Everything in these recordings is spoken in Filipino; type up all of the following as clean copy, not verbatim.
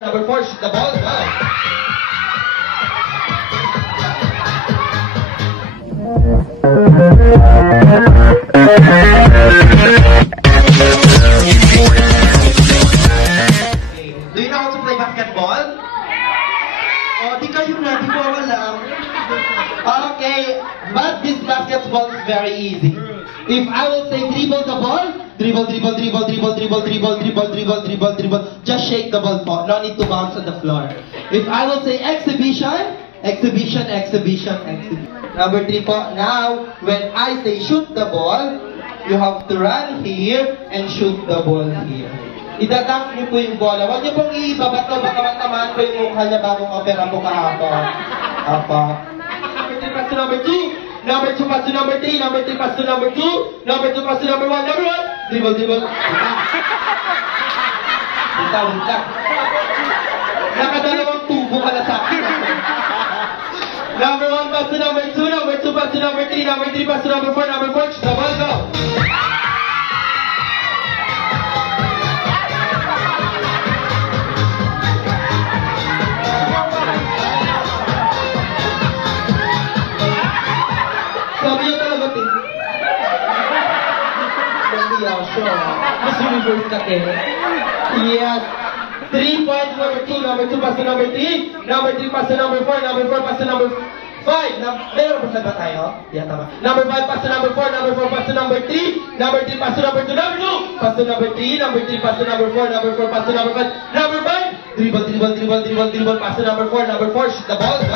Number 4, shoot the ball. Go. Do you know how to play basketball? Oh, di kayo na, di ko alam. Okay, but this basketball is very easy. If I will say dribble the ball, dribble, just shake the ball po. No need to bounce on the floor. If I will say exhibition, Number 3 po. Now, when I say shoot the ball, you have to run here and shoot the ball here. Idadunk niyo po yung bola. Huwag niyo pong iibabato, baka matamaan po yung mukha niya bagong opera po kahapon. Apa. Pass to number 2. Number 2 pass to number 3. Number 3 pass to number 2. Number 2 pass to number 1. Number 1. Dribble. Wita. Nakadalawang tubo ka na sa akin. Number 1 pass to number 2. Number 2 pass to number 3. Number 3 pass to number 4. Number 4 shoot the ball. Go. Miss Universe ka Yes. 3 points, number 2. Number 2 pass to number 3. Number 3 pass to number 4. Number 4 pass to number 5. Meron ba ba tayo? Yeah, tama. Number 5 pass to number 4. Number 4 pass to number 3. Number 3 pass to number 2. Number 2 pass to number 3. Number 3 pass to number 4. Number 4 pass to number 5. Number 5. Dribble. Pass to number 4. Number 4 shoot the ball. Go.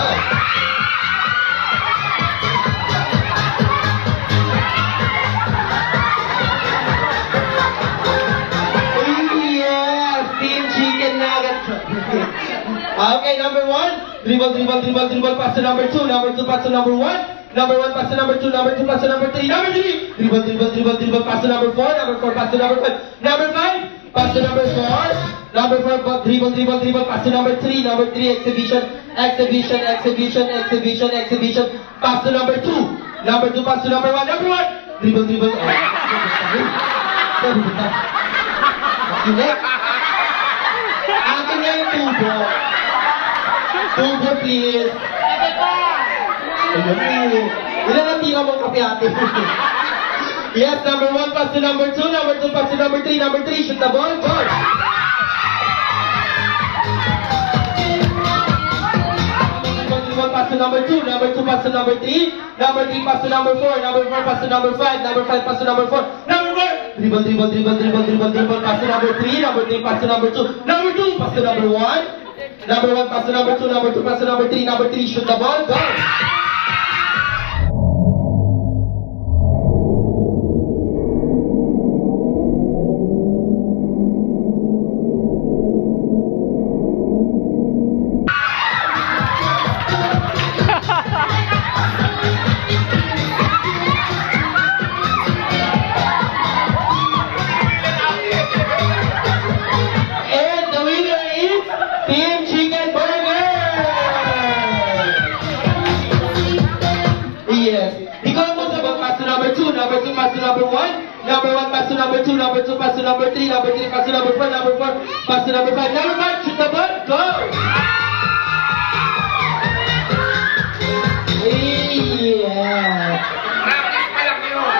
Okay, number 1, dribble, pass to number 2, number 2 pass to number 1, number 1 pass to number 2, number 2 pass to number 3, number 3, dribble, pass to number 4, number 4 pass to number 5, number 5, pass to number 4, number 4, dribble, pass to number 3, number 3, exhibition, pass to number 2, number 2 pass to number 1, number 1, dribble, akin nga yung tubo. Tubo, please. Ilan ang tira mong kape ate? Yes, number 1 pass to number 2, number 2 pass to number 3, number 3, shoot the ball, go! Pass to number 2, number 2 pass to number 3, number 3 pass to number 4, number 4 pass to number 5, number 5 pass to number 4, number 4, dribble, pass to number 3, number 3 pass to number 2, number 2 pass to number 1, number 1 pass to number 2, number 2 pass to number 3, number 3 shoot the ball, go! Number 1 pass to number 2, number 2 pass to number 3, number 3 pass to number 4, number 4 pass to number 5, number 5, shoot the ball, go!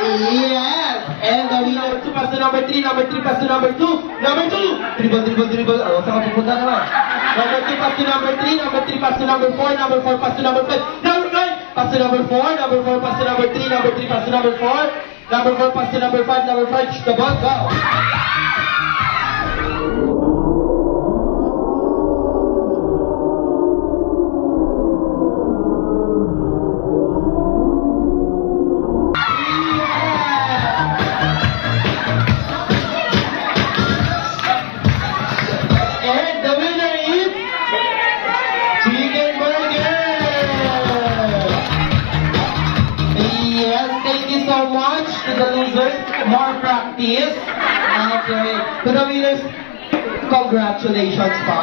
Yes! And the winner, 2 pass to number 3, number 3 pass to number 2, number 2, dribble, saan ka pupunta naman? Number 2 pass to number 3, number 3 pass to number 4, number 4 pass to number 5, number 5 pass to number 4, number 4 pass to number 3, number 3 pass to number 4, number 4 pass to number 5, number 5, shoot the ball, go! And the winner is Chicken Burger! Yes, thank you so much to the losers. More practice. Okay. To the winners, congratulations, pa.